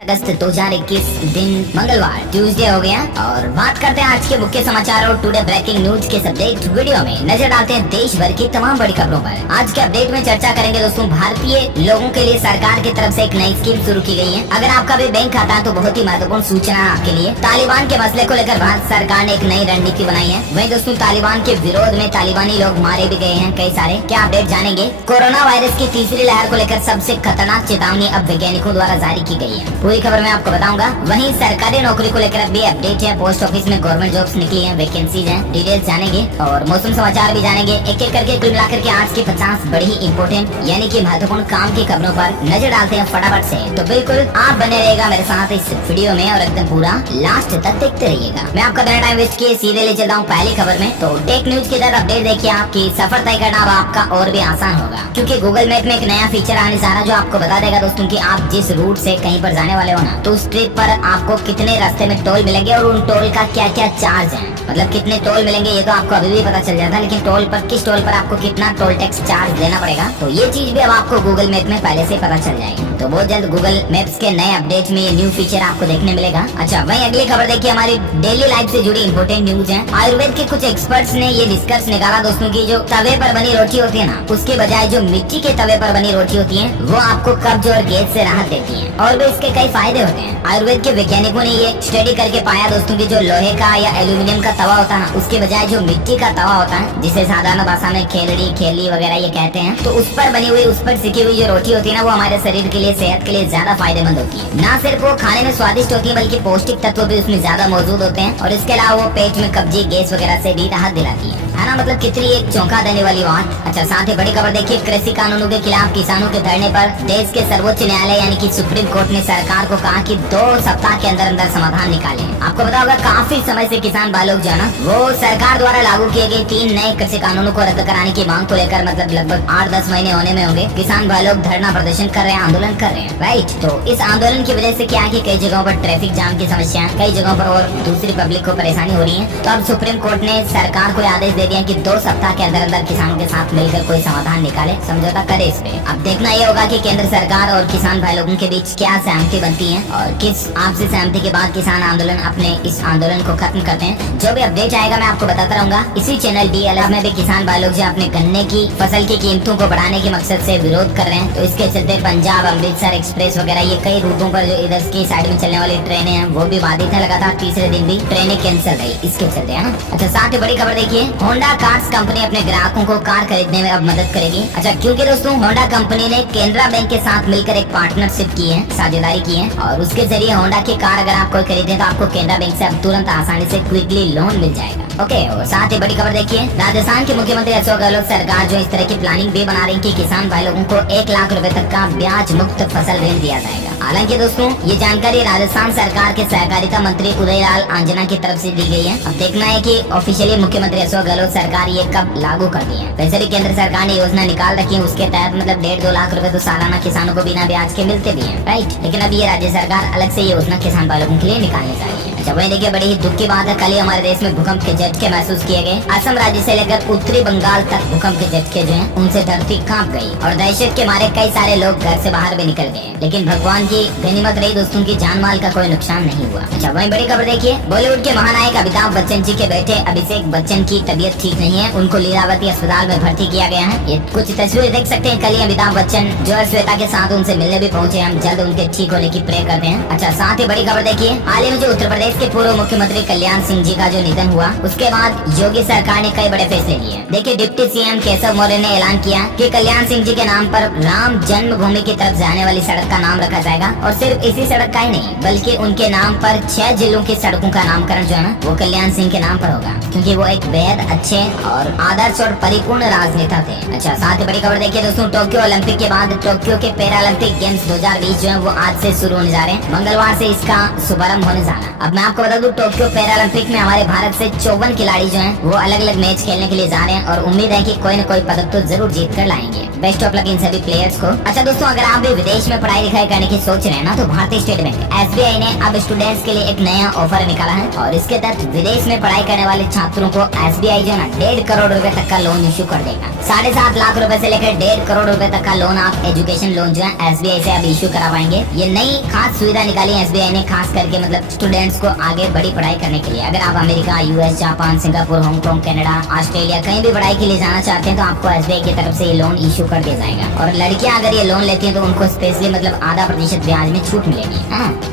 अगस्त 2021 दिन मंगलवार ट्यूसडे हो गया और बात करते हैं आज के मुख्य समाचार और टुडे ब्रेकिंग न्यूज के अपडेट वीडियो में नजर डालते हैं देश भर की तमाम बड़ी खबरों पर। आज के अपडेट में चर्चा करेंगे दोस्तों, भारतीय लोगों के लिए सरकार की तरफ से एक नई स्कीम शुरू की गई है। अगर आपका भी बैंक खाता है तो बहुत ही महत्वपूर्ण सूचना है आपके लिए। तालिबान के मसले को लेकर भारत सरकार ने एक नई रणनीति बनाई है। वहीं दोस्तों तालिबान के विरोध में तालिबानी लोग मारे भी गए हैं कई सारे। क्या अपडेट जानेंगे। कोरोना वायरस की तीसरी लहर को लेकर सबसे खतरनाक चेतावनी अब वैज्ञानिकों द्वारा जारी की गई है। पूरी खबर मैं आपको बताऊंगा। वहीं सरकारी नौकरी को लेकर भी अपडेट है। पोस्ट ऑफिस में गवर्नमेंट जॉब्स निकली हैं, वैकेंसीज हैं, डिटेल्स जानेंगे और मौसम समाचार भी जानेंगे। एक एक करके कुल मिलाकर के आज की 50 बड़ी ही इंपोर्टेंट यानी कि महत्वपूर्ण काम की खबरों पर नजर डालते हैं फटाफट से। तो बिल्कुल आप बने रहेगा मेरे साथ इस वीडियो में और एकदम पूरा लास्ट तक देखते रहिएगा। मैं आपका बिना टाइम वेस्ट किए सीधे ले चलता हूँ पहली खबर में। तो टेक न्यूज की तरफ अपडेट देखिए। आपकी सफर तय करना अब आपका और भी आसान होगा, क्योंकि गूगल मैप में एक नया फीचर आने जा रहा है जो आपको बता देगा दोस्तों कि आप जिस रूट से कहीं पर जाने वाले हो ना, तो उस ट्रिप पर आपको कितने रास्ते में टोल मिलेंगे और उन टोल का क्या क्या चार्ज है। मतलब कितने टोल मिलेंगे ये तो आपको अभी भी पता चल जाता है, लेकिन टोल पर किस टोल पर आपको कितना टोल टैक्स चार्ज देना पड़ेगा, तो ये चीज भी अब आपको गूगल मैप में पहले से पता चल जाएगी। तो बहुत जल्द गूगल मैप्स के नए अपडेट में ये न्यू फीचर आपको देखने मिलेगा। अच्छा, वहीं अगली खबर देखिए, हमारी डेली लाइफ से जुड़ी इंपोर्टेंट न्यूज है। आयुर्वेद के कुछ एक्सपर्ट्स ने ये निष्कर्ष निकाला दोस्तों की जो तवे पर बनी रोटी होती है ना, उसके बजाय जो मिट्टी के तवे पर बनी रोटी होती है वो आपको कब्ज और गैस से राहत देती है और भी इसके कई फायदे होते हैं। आयुर्वेद के वैज्ञानिकों ने ये स्टडी करके पाया दोस्तों की जो लोहे का या एल्यूमिनियम का तवा होता है ना, उसके बजाय जो मिट्टी का तवा होता है, जिसे साधारण भाषा में खेली वगैरह ये कहते हैं, तो उस पर बनी हुई, उस पर सिकी हुई जो रोटी होती है ना, वो हमारे शरीर के लिए, सेहत के लिए ज्यादा फायदेमंद होती है। ना सिर्फ वो खाने में स्वादिष्ट होती है बल्कि पौष्टिक तत्व भी उसमें ज्यादा मौजूद होते हैं और इसके अलावा वो पेट में कब्जी, गैस वगैरह से भी राहत दिलाती है ना। मतलब कितनी एक चौंका देने वाली बात। अच्छा, साथ ही बड़ी खबर देखिए, कृषि कानूनों के खिलाफ किसानों के धरने पर देश के सर्वोच्च न्यायालय यानी कि सुप्रीम कोर्ट ने सरकार को कहा कि 2 सप्ताह के अंदर अंदर समाधान निकाले। आपको पता होगा काफी समय से किसान भाई लोग जो है ना, वो सरकार द्वारा लागू किए गए 3 नए कृषि कानूनों को रद्द कराने की मांग को लेकर मतलब लगभग 8-10 महीने होने में होंगे किसान भाई लोग धरना प्रदर्शन कर रहे हैं, आंदोलन कर रहे हैं, राइट। तो इस आंदोलन की वजह से क्या है कि कई जगहों पर ट्रैफिक जाम की समस्या है, कई जगहों पर और दूसरी पब्लिक को परेशानी हो रही है। तो अब सुप्रीम कोर्ट ने सरकार को आदेश दे दिया कि 2 सप्ताह के अंदर अंदर किसानों के साथ मिलकर कोई समाधान निकाले, समझौता करे इस पे। अब देखना ये होगा कि केंद्र सरकार और किसान भाई लोगों के बीच क्या सहमति बनती है और किस आपसी सहमति के बाद किसान आंदोलन अपने इस आंदोलन को खत्म करते हैं। जो भी अपडेट आएगा मैं आपको बताता रहूंगा। इसी चैनल DLF में भी किसान भाई लोग जो अपने गन्ने की फसल की कीमतों को बढ़ाने के मकसद से विरोध कर रहे हैं, तो इसके चलते पंजाब अमृतसर एक्सप्रेस वगैरह ये कई रूटों पर जो इधर की साइड में चलने वाली ट्रेनें हैं वो भी बाधित है। लगातार तीसरे दिन भी ट्रेनें कैंसिल रही इसके चलते, है ना। अच्छा, साथ ही बड़ी खबर देखिए, होंडा कार्स कंपनी अपने ग्राहकों को कार खरीदने में अब मदद करेगी। अच्छा, क्योंकि दोस्तों होंडा कंपनी ने केनरा बैंक के साथ मिलकर एक पार्टनरशिप की है, साझेदारी की है और उसके जरिए होंडा की कार अगर आप कोई खरीदे तो आपको केनरा बैंक से अब तुरंत आसानी से क्विकली लोन मिल जाएगा। ओके, और साथ ही बड़ी खबर देखिए, राजस्थान के मुख्यमंत्री अशोक गहलोत सरकार जो इस तरह की प्लानिंग भी बना रही है कि किसान भाई लोगों को 1 लाख रुपए तक का ब्याज मुक्त फसल ऋण दिया जाएगा। हालांकि दोस्तों ये जानकारी राजस्थान सरकार के सहकारिता मंत्री उदयलाल आंजना की तरफ से दी गई है। अब देखना है कि ऑफिशियली मुख्यमंत्री अशोक गहलोत सरकार ये कब लागू कर दी है। वैसे भी केंद्र सरकार ने योजना निकाल रखी है, उसके तहत मतलब 1.5-2 लाख रुपए तो सालाना किसानों को बिना ब्याज के मिलते भी हैं, राइट। लेकिन अब ये राज्य सरकार अलग से ये योजना किसान भाई लोगों के लिए निकालने जा रही है। अच्छा, वही देखिए, बड़ी ही दुख की बात है, कल ही हमारे देश में भूकंप के झटके महसूस किए गए। असम राज्य से लेकर उत्तरी बंगाल तक भूकंप के झटके जो हैं उनसे धरती कांप गई और दहशत के मारे कई सारे लोग घर से बाहर भी निकल गए। लेकिन भगवान की गनीमत रही दोस्तों की जान माल का कोई नुकसान नहीं हुआ। अच्छा, वही बड़ी खबर देखिए, बॉलीवुड के महानायक अमिताभ बच्चन जी के बेटे अभिषेक बच्चन की तबीयत ठीक नहीं है, उनको लीलावती अस्पताल में भर्ती किया गया है। ये कुछ तस्वीर देख सकते हैं, कल ही अमिताभ बच्चन जो है श्वेता के साथ उनसे मिलने भी पहुंचे। हम जल्द उनके ठीक होने की प्रे करते हैं। अच्छा, साथ ही बड़ी खबर देखिए, हाल ही में जो उत्तर प्रदेश के पूर्व मुख्यमंत्री कल्याण सिंह जी का जो निधन हुआ, उसके बाद योगी सरकार ने कई बड़े फैसले लिए। देखिए, डिप्टी CM केशव मौर्य ने ऐलान किया कि कल्याण सिंह जी के नाम पर राम जन्मभूमि की तरफ जाने वाली सड़क का नाम रखा जाएगा और सिर्फ इसी सड़क का ही नहीं बल्कि उनके नाम पर 6 जिलों की सड़कों का नामकरण जो है ना वो कल्याण सिंह के नाम पर होगा, क्योंकि वो एक बेहद अच्छे और आदर्श और परिपूर्ण राजनेता थे। अच्छा, साथ ही बड़ी खबर देखिए दोस्तों, टोक्यो ओलंपिक के बाद टोक्यो के पैरालंपिक गेम्स 2020 जो है वो आज से शुरू होने जा रहे हैं। मंगलवार से इसका शुभारंभ होने जा रहा है। अब मैं आपको बता दूं, टोक्यो पैरालंपिक में हमारे भारत से 54 खिलाड़ी जो हैं वो अलग अलग मैच खेलने के लिए जा रहे हैं और उम्मीद है कि कोई न कोई पदक तो जरूर जीत कर लाएंगे। बेस्ट ऑफ लक इन सभी प्लेयर्स को। अच्छा दोस्तों, अगर आप भी विदेश में पढ़ाई लिखाई करने की सोच रहे हैं ना, तो भारतीय स्टेट बैंक SBI ने अब स्टूडेंट्स के लिए एक नया ऑफर निकाला है और इसके तहत विदेश में पढ़ाई करने वाले छात्रों को SBI जो है ना 1.5 करोड़ रुपए तक का लोन इश्यू कर देगा। 7.5 लाख रुपए से लेकर 1.5 करोड़ रुपए तक का लोन आप एजुकेशन लोन जो है SBI से अब इश्यू करा पाएंगे। ये नई खास सुविधा निकाली है SBI ने, खास करके मतलब स्टूडेंट्स को आगे बड़ी पढ़ाई करने के लिए। अगर आप America, US, Japan, Singapore, Hong Kong, Canada, Australia कहीं भी पढ़ाई के लिए जाना चाहते हैं तो आपको SBI की तरफ से ये लोन इश्यू कर दिया जाएगा। और लड़कियां अगर ये लोन लेती हैं तो उनको स्पेशली मतलब आधा % ब्याज में छूट मिलेगी।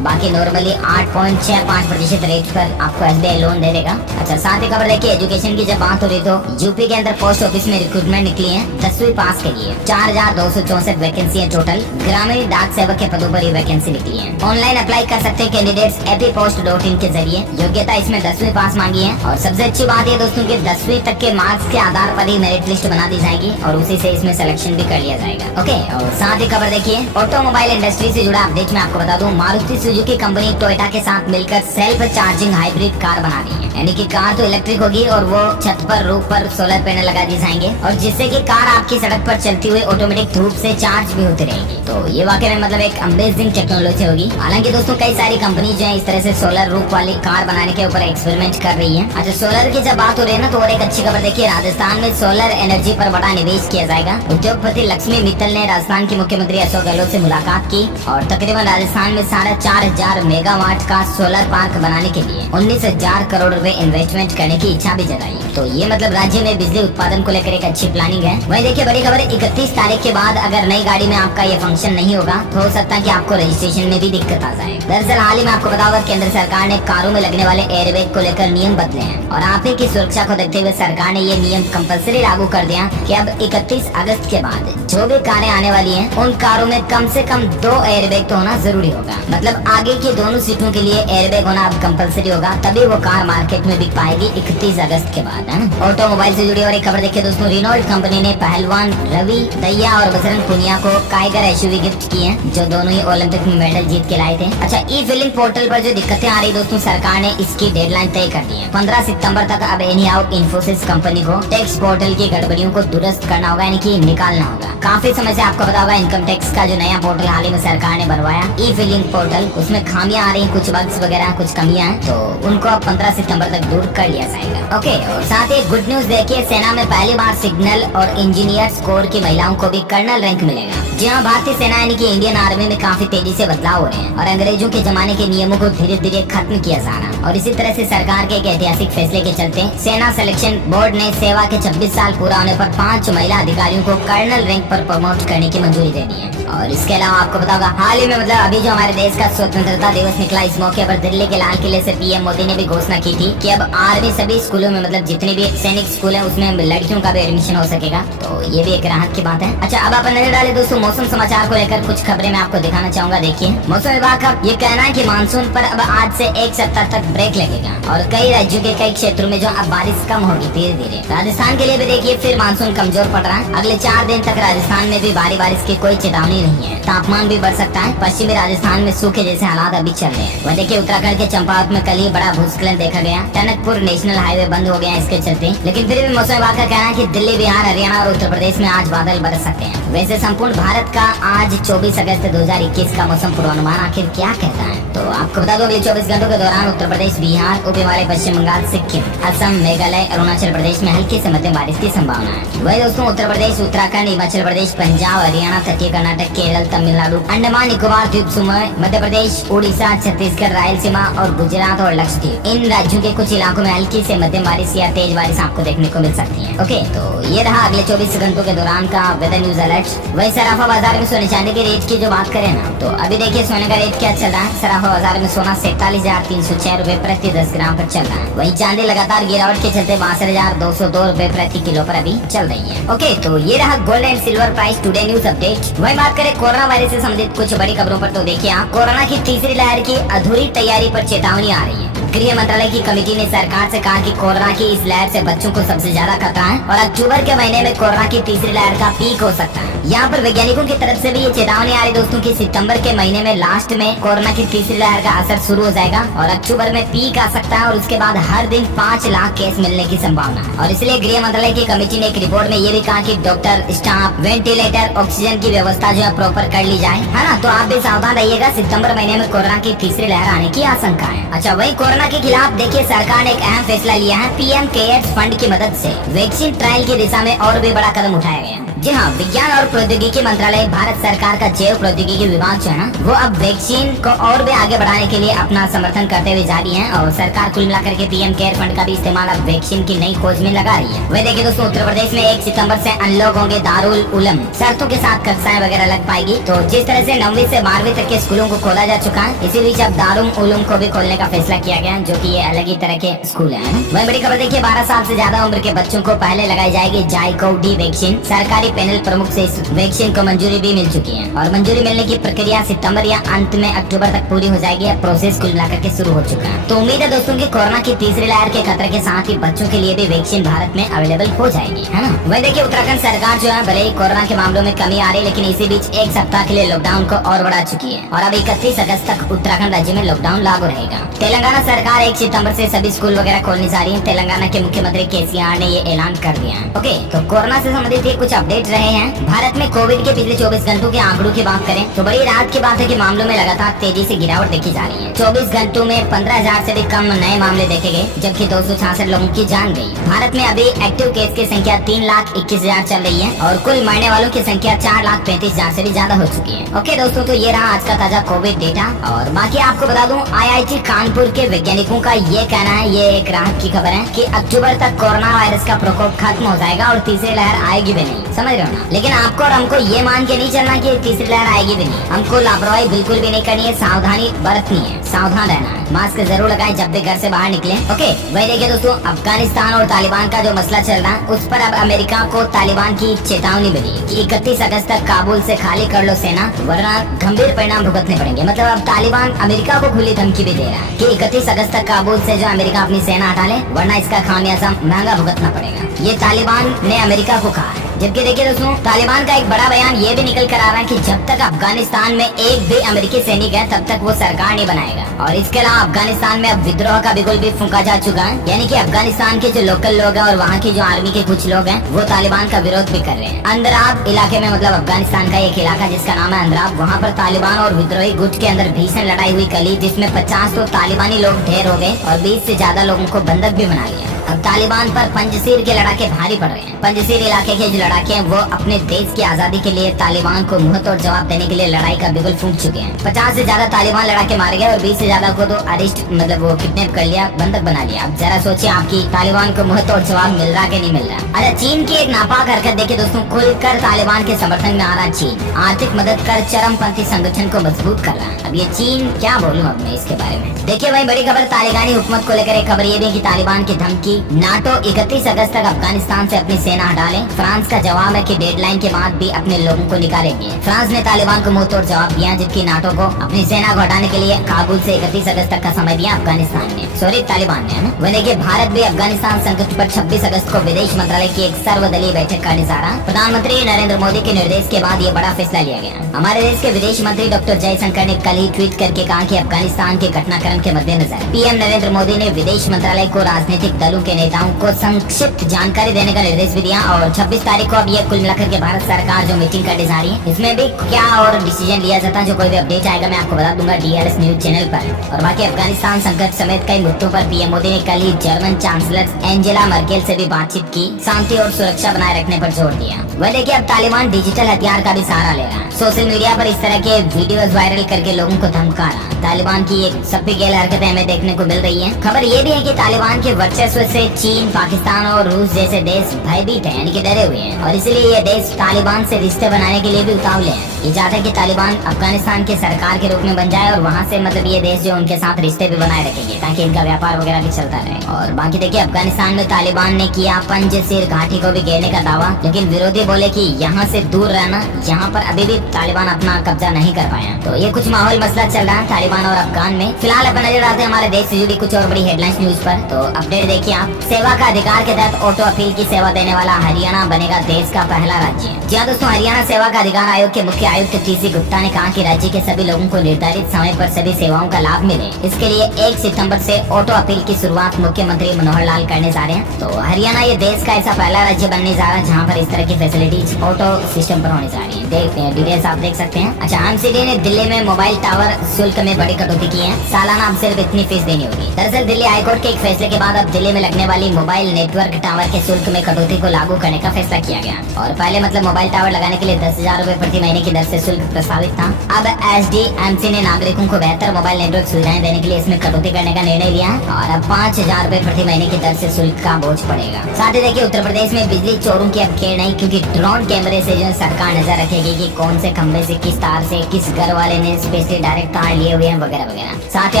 बाकी नॉर्मली 8.65% रेट पर आपको SBI लोन दे देगा। अच्छा, साथ ही खबर देखिए, एजुकेशन की जब बात हो रही तो यूपी के अंदर पोस्ट ऑफिस में रिक्रूटमेंट निकली है 10वीं पास के लिए। 4264 वैकेंसी है टोटल। ग्रामीण डाक सेवक के पदों पर ये वैकेंसी निकली है। ऑनलाइन अप्लाई कर सकते हैं कैंडिडेट्स apppost.in के जरिए। योग्यता इसमें 10वीं पास मांगी है और सबसे अच्छी बात ये दोस्तों की 10वीं तक के मार्क्स के आधार पर ही मेरिट लिस्ट बना दी जाएगी और उसी से इसमें सिलेक्शन भी कर लिया जाएगा। ओके, और साथ ही खबर देखिए, ऑटोमोबाइल इंडस्ट्री से जुड़ा अपडेट मैं आपको बता दूं, मारुति सुजुकी कंपनी टोयोटा के साथ मिलकर सेल्फ चार्जिंग हाइब्रिड कार बना रही है। यानी कि कार तो इलेक्ट्रिक होगी और वो छत पर, रूफ पर सोलर पैनल लगा दिए जाएंगे और जिससे कि कार आपकी सड़क पर चलती हुई ऑटोमेटिक धूप से चार्ज भी होती रहेगी। तो ये वाकई में मतलब एक अमेजिंग टेक्नोलॉजी होगी। हालांकि दोस्तों कई सारी कंपनी जो है इस तरह से सोलर रूफ वाली कार बनाने के ऊपर एक्सपेरिमेंट कर रही है। अच्छा, सोलर की जब बात हो रही है ना, तो और एक अच्छी खबर देखिए, राजस्थान में सोलर एनर्जी पर बड़ा निवेश किया जाएगा। उद्योगपति लक्ष्मी मित्तल ने राजस्थान के मुख्यमंत्री अशोक गहलोत से मुलाकात की और तकरीबन राजस्थान में 4,500 मेगावाट का सोलर पार्क बनाने के लिए 19,000 करोड़ रुपए इन्वेस्टमेंट करने की इच्छा भी जताई। तो ये मतलब राज्य में बिजली उत्पादन को लेकर एक अच्छी प्लानिंग है। वहीं देखिए बड़ी खबर, 31 तारीख के बाद अगर नई गाड़ी में आपका ये फंक्शन नहीं होगा तो हो सकता है कि आपको रजिस्ट्रेशन में भी दिक्कत आ जाए। दरअसल हाल ही में आपको बताओ, केंद्र सरकार ने कारों में लगने वाले एयरबैग को लेकर नियम बदले हैं और आप ही की सुरक्षा को देखते हुए सरकार ने ये नियम कंपलसरी लागू कर दिया कि अब 31 अगस्त के बाद जो भी कारें आने वाली हैं उन कारों में कम से कम 2 एयरबैग तो होना जरूरी होगा। मतलब आगे की दोनों सीटों के लिए एयरबैग होना अब कंपलसरी होगा, तभी वो कार मार्केट में बिक पाएगी 31 अगस्त के बाद, है ना। ऑटोमोबाइल से जुड़ी और एक खबर देखिए दोस्तों, रेनॉल्ट कंपनी ने पहलवान रवि दहिया और बजरंग पुनिया को काइगर एसयूवी गिफ्ट की है, जो दोनों ही ओलंपिक में मेडल जीत के लाए थे। अच्छा, ई फिलिंग पोर्टल पर जो दिक्कतें आ रही दोस्तों, सरकार ने इसकी डेडलाइन तय कर दी है। 15 सितंबर तक अब एनीहाउ इन्फोसिस कंपनी को टैक्स पोर्टल की गड़बड़ियों को दुरुस्त करना होगा, यानी कि निकालना होगा। काफी समय से आपको पता होगा इनकम टैक्स का जो नया पोर्टल हाल ही में सरकार ने बनवाया, ई फिलिंग पोर्टल, उसमें खामियां आ रही, कुछ बग्स वगैरह कुछ कमियां हैं, तो उनको अब 15 सितंबर तक दूर कर लिया जाएगा। ओके, और साथ ही गुड न्यूज देखिए, सेना में पहली बार सिग्नल और इंजीनियर्स कोर की महिलाओं को भी कर्नल रैंक मिलेगा। जी हाँ, भारतीय सेना यानी कि इंडियन आर्मी में काफी तेजी से बदलाव हो रहे हैं और अंग्रेजों के जमाने के नियमों को धीरे धीरे खत्म किया जा रहा। और इसी तरह से सरकार के एक ऐतिहासिक फैसले के चलते सेना सिलेक्शन बोर्ड ने सेवा के 26 साल पूरा होने पर 5 महिला अधिकारियों को कर्नल रैंक पर प्रमोट करने की मंजूरी दे दी है। और इसके अलावा आपको पता होगा हाल ही में मतलब अभी जो हमारे देश का स्वतंत्रता दिवस निकला, इस मौके पर दिल्ली के लाल किले से पीएम मोदी ने भी घोषणा की थी कि अब आर्मी सभी स्कूलों में मतलब जितने भी सैनिक स्कूल है उसमें लड़कियों का भी एडमिशन हो सकेगा। तो ये भी एक राहत की बात है। अच्छा, अब अपन नजर डाले दोस्तों मौसम समाचार को लेकर कुछ खबरें मैं आपको दिखाना चाहूंगा। देखिए, मौसम विभाग का ये कहना है कि मानसून पर अब आज से 1 सप्ताह तक ब्रेक लगेगा और कई राज्यों के कई क्षेत्रों में जो अब बारिश कम होगी धीरे धीरे। राजस्थान के लिए भी देखिए फिर मानसून कमजोर पड़ रहा है। अगले 4 दिन तक राजस्थान में भी भारी बारिश की कोई चेतावनी नहीं है। तापमान भी बढ़ सकता है। पश्चिमी राजस्थान में सूखे जैसे हालात अभी चल रहे हैं। वह देखिए उत्तराखंड के चंपावत में कल ही बड़ा भूस्खलन देखा गया। टनकपुर नेशनल हाईवे बंद हो गया इसके चलते। लेकिन फिर भी मौसम विभाग का कहना है कि दिल्ली, बिहार, हरियाणा और उत्तर प्रदेश में आज बादल बरस सकते हैं। वैसे संपूर्ण भारत का आज 24 अगस्त 2021 का मौसम पूर्वानुमान आखिर क्या कहता है, तो आपको बता दो अगले 24 घंटों के दौरान उत्तर प्रदेश, बिहार, उप हिमालय, पश्चिम बंगाल, सिक्किम, असम, मेघालय, अरुणाचल प्रदेश में हल्की से मध्यम बारिश की संभावना है। वही दोस्तों उत्तर प्रदेश, उत्तराखंड, हिमाचल प्रदेश, पंजाब, हरियाणा, तटीय कर्नाटक, केरल, तमिलनाडु, अंडमान निकोबार द्वीप समूह, मध्य प्रदेश, उड़ीसा, छत्तीसगढ़, रायलसीमा और गुजरात और लक्षद्वीप, इन राज्यों के कुछ इलाकों में हल्की से मध्यम बारिश या तेज बारिश आपको देखने को मिल सकती है। ओके, तो ये रहा अगले 24 घंटों के दौरान का वेदर न्यूज अलर्ट। वही सराफा बाजार में सोने चांदी के रेट की जो बात करें ना, तो अभी देखिए सोने का रेट क्या चल रहा है। सराफा बाजार में सोना 47,306 रुपए प्रति 10 ग्राम पर चल रहा है। वही चांदी लगातार गिरावट के चलते 62,202 रुपए प्रति किलो पर अभी चल रही है। ओके, तो ये रहा gold and silver price today news update. वही बात करें कोरोना वायरस से संबंधित कुछ बड़ी खबरों पर, तो देखिए आप कोरोना की तीसरी लहर की अधूरी तैयारी पर चेतावनी आ रही है। गृह मंत्रालय की कमेटी ने सरकार से कहा कि कोरोना की इस लहर से बच्चों को सबसे ज्यादा खतरा है और अक्टूबर के महीने में कोरोना की तीसरी लहर का पीक हो सकता है। यहाँ पर वैज्ञानिकों की तरफ से भी ये चेतावनी आ रही दोस्तों की सितंबर के महीने में लास्ट में कोरोना की तीसरी लहर का असर शुरू हो जाएगा और अक्टूबर में पीक आ सकता है और उसके बाद हर दिन 5 लाख केस मिलने की संभावना है। और इसलिए गृह मंत्रालय की कमेटी ने एक रिपोर्ट में ये भी कहा कि डॉक्टर, स्टाफ, वेंटिलेटर, ऑक्सीजन की व्यवस्था जो है प्रॉपर कर ली जाए, है ना। तो आप भी सावधान रहिएगा, सितंबर महीने में कोरोना की तीसरी लहर आने की आशंका है। अच्छा, वही कोरोना के खिलाफ देखिए सरकार ने एक अहम फैसला लिया है। पीएम केयर्स फंड की मदद से वैक्सीन ट्रायल की दिशा में और भी बड़ा कदम उठाया गया। जी हाँ, विज्ञान और प्रौद्योगिकी मंत्रालय, भारत सरकार का जैव प्रौद्योगिकी विभाग जो है ना, वो अब वैक्सीन को और भी आगे बढ़ाने के लिए अपना समर्थन करते हुए जारी है और सरकार कुल मिलाकर के पीएम केयर फंड का भी इस्तेमाल अब वैक्सीन की नई खोज में लगा रही है। वही देखिए दोस्तों, उत्तर प्रदेश में 1 सितंबर से अनलॉक होंगे दारुल उलम, शर्तों के साथ कक्षाएं वगैरह लग पाएगी। तो जिस तरह से 9वीं से 12वीं तक के स्कूलों को खोला जा चुका है, इसी बीच अब दारुल उलूम को भी खोलने का फैसला किया गया, जो कि ये अलग ही तरह के स्कूल है। वही बड़ी खबर देखिए, 12 साल से ज्यादा उम्र के बच्चों को पहले लगाई जाएगी जाइकोव डी वैक्सीन। सरकारी पैनल प्रमुख से इस वैक्सीन को मंजूरी भी मिल चुकी है और मंजूरी मिलने की प्रक्रिया सितंबर या अंत में अक्टूबर तक पूरी हो जाएगी। अब प्रोसेस कुल मिलाकर के शुरू हो चुका है। तो उम्मीद है दोस्तों की कोरोना की तीसरी लहर के खतरे के साथ ही बच्चों के लिए भी वैक्सीन भारत में अवेलेबल हो जाएगी, है ना। वही देखिए, उत्तराखंड सरकार जो है भले ही कोरोना के मामलों में कमी आ रही है, लेकिन इसी बीच 1 सप्ताह के लिए लॉकडाउन को और बढ़ा चुकी है और अब 31 अगस्त तक उत्तराखंड राज्य में लॉकडाउन लागू रहेगा। तेलंगाना सरकार 1 सितंबर से सभी स्कूल वगैरह खोलने जा रही है। तेलंगाना के मुख्यमंत्री केसीआर ने ये ऐलान कर दिया है। ओके, तो कोरोना से संबंधित कुछ अपडेट रहे हैं। भारत में कोविड के पिछले 24 घंटों के आंकड़ों की बात करें तो बड़ी राहत की बात है कि मामलों में लगातार तेजी से गिरावट देखी जा रही है। 24 घंटों में 15,000 से भी कम नए मामले देखे गए, जबकि 266 लोगों की जान गई। भारत में अभी एक्टिव केस की संख्या 3,21,000 चल रही है और कुल मरने वालों की संख्या 4,35,000 से भी ज्यादा हो चुकी है। ओके दोस्तों, तो ये रहा आज का ताजा कोविड डेटा। और बाकी आपको बता दूं, IIT कानपुर के वैज्ञानिकों का ये कहना है, ये एक राहत की खबर है कि अक्टूबर तक कोरोना वायरस का प्रकोप खत्म हो जाएगा और तीसरी लहर आएगी भी नहीं। समझ रहे हो ना। लेकिन आपको और हमको ये मान के नहीं चलना कि तीसरी लहर आएगी भी नहीं। हमको लापरवाही बिल्कुल भी नहीं करनी है, सावधानी बरतनी है, सावधान रहना है। मास्क जरूर लगाएं जब भी घर से बाहर निकले। ओके, वही देखिए दोस्तों, अफगानिस्तान और तालिबान का जो मसला चल रहा है, उस पर अब अमेरिका को तालिबान की चेतावनी मिली कि 31 अगस्त तक काबुल से खाली कर लो सेना, वरना गंभीर परिणाम भुगतने पड़ेंगे। मतलब अब तालिबान अमेरिका को खुली धमकी भी दे रहा है कि 31 अगस्त तक काबुल से जो अमेरिका अपनी सेना हटा ले, वरना इसका खामियाजा महंगा भुगतना पड़ेगा। ये तालिबान ने अमेरिका को कहा है। जबकि देखिए दोस्तों, तालिबान का एक बड़ा बयान ये भी निकल कर आ रहा है कि जब तक अफगानिस्तान में एक भी अमेरिकी सैनिक है, तब तक वो सरकार नहीं बनाएगा। और इसके अलावा अफगानिस्तान में अब विद्रोह का बिगुल भी फूंका जा चुका है, यानी कि अफगानिस्तान के जो लोकल लोग हैं और वहाँ की जो आर्मी के कुछ लोग हैं, वो तालिबान का विरोध भी कर रहे हैं। अंदराब इलाके में, मतलब अफगानिस्तान का एक इलाका जिसका नाम है अंदराब, वहाँ पर तालिबान और विद्रोही गुट के अंदर भीषण लड़ाई हुई कली, जिसमें 50 तो तालिबानी लोग ढेर हो गए और 20 से ज्यादा लोगों को बंधक भी बना लिया। अब तालिबान पर पंजशीर के लड़ाके भारी पड़ रहे हैं। पंजशीर इलाके के जो लड़ाके हैं, वो अपने देश की आजादी के लिए तालिबान को मुंहतोड़ जवाब देने के लिए लड़ाई का बिगुल फूंक चुके हैं। 50 से ज्यादा तालिबान लड़ाके मारे गए और 20 से ज्यादा को तो अरेस्ट, मतलब वो किडनैप कर लिया, बंधक बना लिया। अब जरा सोचिए आपकी तालिबान को मुंहतोड़ जवाब मिल रहा कि नहीं मिल रहा। अच्छा, चीन की एक नापाक हरकत देखिए दोस्तों, खुलकर तालिबान के समर्थन में आ रहा चीन, आर्थिक मदद कर चरमपंथी संगठन को मजबूत कर रहा है। अब ये चीन, क्या बोलूं अब मैं इसके बारे में। देखिए भाई, बड़ी खबर तालिबानी हुकूमत को लेकर एक खबर ये भी कि तालिबान की धमकी, नाटो 31 अगस्त तक अफगानिस्तान से अपनी सेना हटा ले। फ्रांस का जवाब है कि डेडलाइन के बाद भी अपने लोगों को निकालेंगे। फ्रांस ने तालिबान को मुंहतोड़ जवाब दिया, जबकि नाटो को अपनी सेना को हटाने के लिए काबुल से 31 अगस्त तक का समय दिया अफगानिस्तान ने, सॉरी तालिबान ने, है ना। वह देखिए, भारत भी अफगानिस्तान संकट पर 26 अगस्त को विदेश मंत्रालय की एक सर्वदलीय बैठक करने जा रहा। प्रधानमंत्री नरेंद्र मोदी के निर्देश के बाद ये बड़ा फैसला लिया गया। हमारे देश के विदेश मंत्री डॉक्टर जयशंकर ने कल ही ट्वीट करके कहा कि अफगानिस्तान के घटनाक्रम के मद्देनजर पीएम नरेंद्र मोदी ने विदेश मंत्रालय को राजनीतिक दलों के नेताओं को संक्षिप्त जानकारी देने का निर्देश भी दिया। और 26 तारीख को अब ये कुल मिलाकर के भारत सरकार जो मीटिंग करने जा रही है, इसमें भी क्या और डिसीजन लिया जाता है, जो कोई भी अपडेट आएगा मैं आपको बता दूंगा DRS न्यूज चैनल पर। और बाकी अफगानिस्तान संकट समेत कई मुद्दों पर पीएम मोदी ने कल ही जर्मन चांसलर एंजेला मर्केल से भी बातचीत की, शांति और सुरक्षा बनाए रखने पर जोर दिया। वह देखिए, अब तालिबान डिजिटल हथियार का भी सहारा ले रहा है। सोशल मीडिया पर इस तरह के वीडियोस वायरल करके लोगों को धमका रहा है। तालिबान की एक सप्पी गेल हरकतें हमें देखने को मिल रही है। खबर ये भी है कि तालिबान के वर्चस्व से चीन, पाकिस्तान और रूस जैसे देश भयभीत है, यानी कि डरे हुए हैं, और इसलिए ये देश तालिबान से रिश्ते बनाने के लिए भी उतावले हैं। ये चाहते हैं कि तालिबान अफगानिस्तान के सरकार के रूप में बन जाए और वहाँ से मतलब ये देश जो उनके साथ रिश्ते भी बनाए रखेंगे ताकि इनका व्यापार वगैरह भी चलता रहे। और बाकी देखिए, अफगानिस्तान में तालिबान ने किया पंजशीर घाटी को भी घेरने का दावा, लेकिन विरोधी बोले कि यहाँ से दूर रहना, यहाँ पर अभी भी तालिबान अपना कब्जा नहीं कर पाया। तो ये कुछ माहौल मसला चल रहा है तालिबान और अफगान में। फिलहाल अपन नजर डालते हैं हमारे देश से जुड़ी कुछ और बड़ी हेडलाइंस न्यूज पर। तो अपडेट देखिए आप। सेवा का अधिकार के तहत ऑटो अपील की सेवा देने वाला हरियाणा बनेगा देश का पहला राज्य। जी हाँ दोस्तों, हरियाणा सेवा का अधिकार आयोग के मुख्य आयुक्त टीसी गुप्ता ने कहा कि राज्य के सभी लोगों को निर्धारित समय पर सभी सेवाओं का लाभ मिले, इसके लिए 1 सितंबर से ऑटो अपील की शुरुआत मुख्यमंत्री मनोहर लाल करने जा रहे हैं। तो हरियाणा ये देश का ऐसा पहला राज्य बनने जा रहा है जहाँ पर इस तरह की फैसिलिटीज ऑटो सिस्टम पर होने जा रही है। देखते हैं डिटेल्स, आप देख सकते हैं। अच्छा, एमसीडी ने दिल्ली में मोबाइल टावर शुल्क में बड़ी कटौती की है। सालाना अब सिर्फ इतनी फीस देनी होगी। दरअसल दिल्ली हाईकोर्ट के एक फैसले के बाद अब दिल्ली में लगने वाली मोबाइल नेटवर्क टावर के शुल्क में कटौती को लागू करने का फैसला किया गया। और पहले मतलब मोबाइल टावर लगाने के लिए 10,000 रूपए प्रति महीने की दर से शुल्क प्रस्तावित था। अब एसडीएमसी ने नागरिकों को बेहतर मोबाइल नेटवर्क सुविधाएं देने के लिए इसमें कटौती करने का निर्णय लिया है और अब 5,000 रूपए प्रति महीने की दर से शुल्क का बोझ पड़ेगा। साथ ही देखिए, उत्तर प्रदेश में बिजली चोरों की अब खेल नहीं, क्योंकि ड्रोन कैमरे से जो सरकार नजर रखेगी कि कौन से खंबे से, किस तार से, किस घर वाले ने स्पेशली डायरेक्ट तार लिए हुए हैं वगैरह वगैरह। साथ ही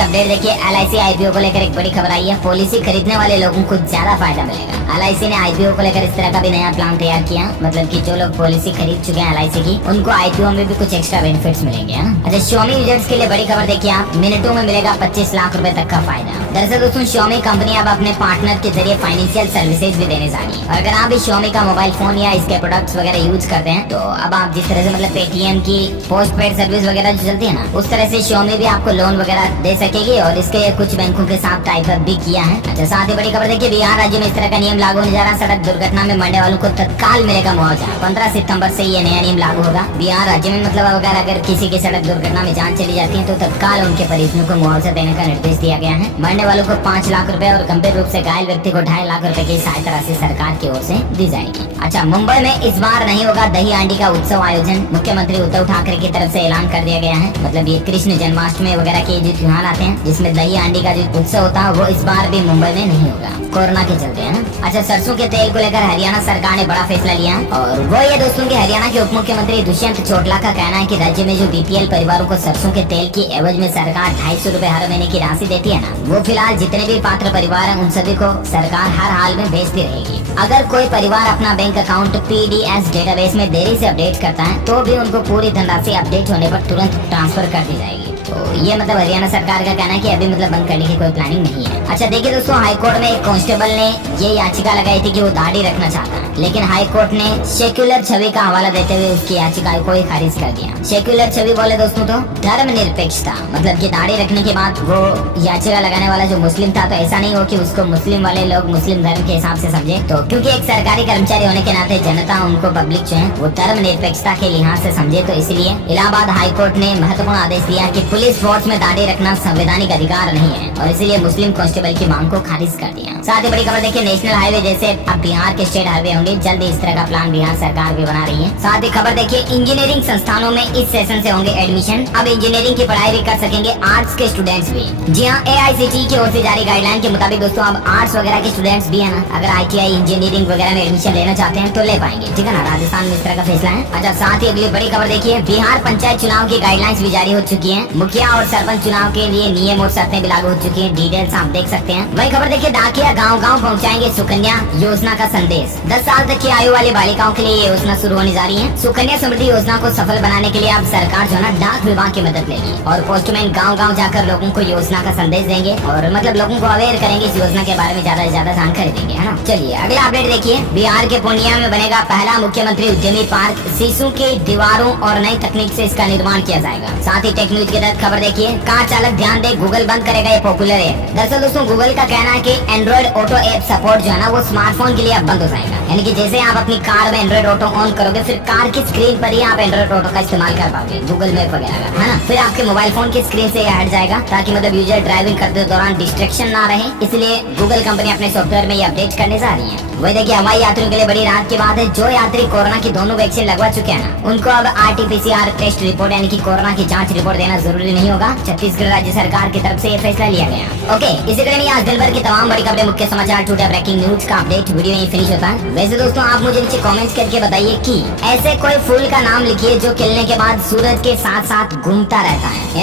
अपडेट देखिए, एलआईसी आईपीओ को लेकर एक बड़ी खबर आई है। पॉलिसी खरीदने वाले लोगों को ज्यादा फायदा मिलेगा। एलआईसी ने आईपीओ को लेकर इस तरह का भी नया प्लान तैयार किया, मतलब कि जो लोग पॉलिसी खरीद चुके हैं एलआईसी की, उनको आईपीओ में भी कुछ एक्स्ट्रा बेनिफिट्स मिलेंगे। अच्छा, Xiaomi यूजर्स के लिए बड़ी खबर देखिए आप। मिनटों में मिलेगा 25 लाख रुपए तक का फायदा। दरअसल दोस्तों, Xiaomi कंपनी अब अपने पार्टनर के जरिए फाइनेंशियल सर्विसेज भी देने जा रही है। और अगर आप भी Xiaomi का मोबाइल फोन या इसके प्रोडक्ट्स वगैरह यूज करते हैं, तो अब आप जिस तरह से मतलब पेटीएम की पोस्ट पेड सर्विस वगैरह जो चलती है ना, उस तरह से Xiaomi भी आपको लोन वगैरह दे सकेगी और इसके लिए कुछ बैंकों के साथ टाइप अप भी किया है। अच्छा, साथ ही बड़ी खबर देखिए, बिहार राज्य में इस तरह का नियम लागू होने जा रहा है। सड़क दुर्घटना में मरने वालों को तत्काल मिलेगा मुआवजा। 15 सितंबर से ये नया नियम लागू होगा बिहार राज्य में। मतलब अगर किसी की सड़क दुर्घटना में जान चली जाती है तो तत्काल उनके परिजनों को मुआवजा देने का निर्देश दिया गया है। मरने वालों को 5 लाख रुपए और गंभीर रूप से घायल व्यक्ति को 2.5 लाख रुपए की सहायता राशि सरकार की ओर से दी जाएगी। अच्छा, मुंबई में इस बार नहीं होगा दही हांडी का उत्सव आयोजन। मुख्यमंत्री उद्धव ठाकरे की तरफ से ऐलान कर दिया गया है। मतलब ये कृष्ण जन्माष्टमी वगैरह के जो त्योहार आते हैं जिसमें दही हांडी का जो उत्सव होता है, वो इस बार भी मुंबई में नहीं होगा, कोरोना के चलते है ना। अच्छा, सरसों के तेल को लेकर हरियाणा सरकार ने बड़ा फैसला लिया और वो ये दोस्तों के हरियाणा के उप मुख्यमंत्री दुष्यंत चौटाला का कहना है कि राज्य में जो बीपीएल परिवारों को सरसों के तेल की एवज में सरकार 250 रूपए हर महीने की राशि देती है ना, वो फिलहाल जितने भी पात्र परिवार हैं उन सभी को सरकार हर हाल में भेजती रहेगी। अगर कोई परिवार अपना बैंक अकाउंट पीडीएस डेटाबेस में देरी से अपडेट करता है तो भी उनको पूरी धनराशि अपडेट होने पर तुरंत ट्रांसफर कर दी जाएगी। तो ये मतलब हरियाणा सरकार का कहना है कि अभी मतलब बंद करने की कोई प्लानिंग नहीं है। अच्छा देखिए दोस्तों, हाईकोर्ट में एक कांस्टेबल ने ये याचिका लगाई थी कि वो दाढ़ी रखना चाहता है, लेकिन हाईकोर्ट ने सेक्युलर छवि का हवाला देते हुए उसकी याचिका को ही खारिज कर दिया। सेक्युलर छवि बोले दोस्तों तो धर्मनिरपेक्षता, मतलब कि दाढ़ी रखने के बाद वो याचिका लगाने वाला जो मुस्लिम था, तो ऐसा नहीं हो कि उसको मुस्लिम वाले लोग मुस्लिम धर्म के हिसाब से समझे। तो क्योंकि एक सरकारी कर्मचारी होने के नाते जनता उनको पब्लिक जो है वो धर्मनिरपेक्षता के लिहाज से समझे, तो इसलिए इलाहाबाद हाईकोर्ट ने महत्वपूर्ण आदेश दिया कि पुलिस फोर्स में दाढ़ी रखना संवैधानिक अधिकार नहीं है और इसीलिए मुस्लिम कांस्टेबल की मांग को खारिज कर दिया। साथ ही बड़ी खबर देखिए, नेशनल हाईवे जैसे अब बिहार के स्टेट हाईवे होंगे, जल्द इस तरह का प्लान बिहार सरकार भी बना रही है। साथ ही खबर देखिए, इंजीनियरिंग संस्थानों में इस सेशन से होंगे एडमिशन। अब इंजीनियरिंग की पढ़ाई भी कर सकेंगे आर्ट्स के स्टूडेंट्स भी। जी हाँ, AICTE की ओर से जारी गाइडलाइन के मुताबिक दोस्तों अब आर्ट्स वगैरह के स्टूडेंट्स भी है ना, अगर ITI इंजीनियरिंग वगैरह में एडमिशन लेना चाहते हैं तो ले पाएंगे, ठीक है ना। राजस्थान में इस तरह का फैसला है। अच्छा, साथ ही अगली बड़ी खबर देखिए, बिहार पंचायत चुनाव की गाइडलाइंस भी जारी हो चुकी है। मुखिया और सरपंच चुनाव के लिए नियम और शर्तें भी लागू हो चुकी हैं। डिटेल्स आप देख सकते हैं। वही खबर देखिए, डाकिया गाँव गाँव पहुँचाएंगे सुकन्या योजना का संदेश। 10 साल तक की आयु वाली बालिकाओं के लिए ये योजना शुरू होने जा रही है। सुकन्या समृद्धि योजना को सफल बनाने के लिए अब सरकार जो है ना डाक विभाग की मदद लेगी और पोस्टमैन गाँव गाँव जाकर लोगों को योजना का संदेश देंगे और मतलब लोगों को अवेयर करेंगे इस योजना के बारे में, ज्यादा से ज्यादा जानकारी देंगे, है ना। चलिए अगला अपडेट देखिए, बिहार के पूर्णिया में बनेगा पहला मुख्यमंत्री उद्यमी पार्क। शीशों की दीवारों और नई तकनीक से इसका निर्माण किया जाएगा। साथ ही टेक न्यूज के तहत खबर देखिए, कार चालक ध्यान दे, गूगल बंद करेगा ये पॉपुलर ऐप। दरअसल दोस्तों, गूगल का कहना है कि एंड्रॉइड ऑटो ऐप सपोर्ट जो है ना वो स्मार्टफोन के लिए अब बंद हो जाएगा। यानी कि जैसे आप अपनी कार में एंड्रॉइड ऑटो ऑन करोगे, फिर कार की स्क्रीन पर ही आप एंड्रॉइड ऑटो का इस्तेमाल कर पाओगे, गूगल मैप वगैरह का, है ना। फिर आपके मोबाइल फोन की स्क्रीन से हट जाएगा ताकि मतलब यूजर ड्राइविंग करते दौरान डिस्ट्रैक्शन ना रहे, इसलिए गूगल कंपनी अपने सॉफ्टवेयर में ये अपडेट करने जा रही है। वही देखिए, हवाई यात्रियों के लिए बड़ी राहत की बात है। जो यात्री कोरोना की दोनों वैक्सीन लगवा चुके हैं ना, उनको अब RT-PCR टेस्ट रिपोर्ट यानी कि कोरोना की जांच रिपोर्ट देना जरूरी जरूरी नहीं होगा। छत्तीसगढ़ राज्य सरकार की तरफ से ये फैसला लिया गया। ओके, इसी क्रम में आज दिन भर की तमाम बड़ी खबरें, मुख्य समाचार, टुडे ब्रेकिंग न्यूज का अपडेट वीडियो यहीं फिनिश होता है। वैसे दोस्तों आप मुझे नीचे कमेंट्स करके बताइए कि ऐसे कोई फूल का नाम लिखिए जो खिलने के बाद सूरज के साथ साथ घूमता रहता है।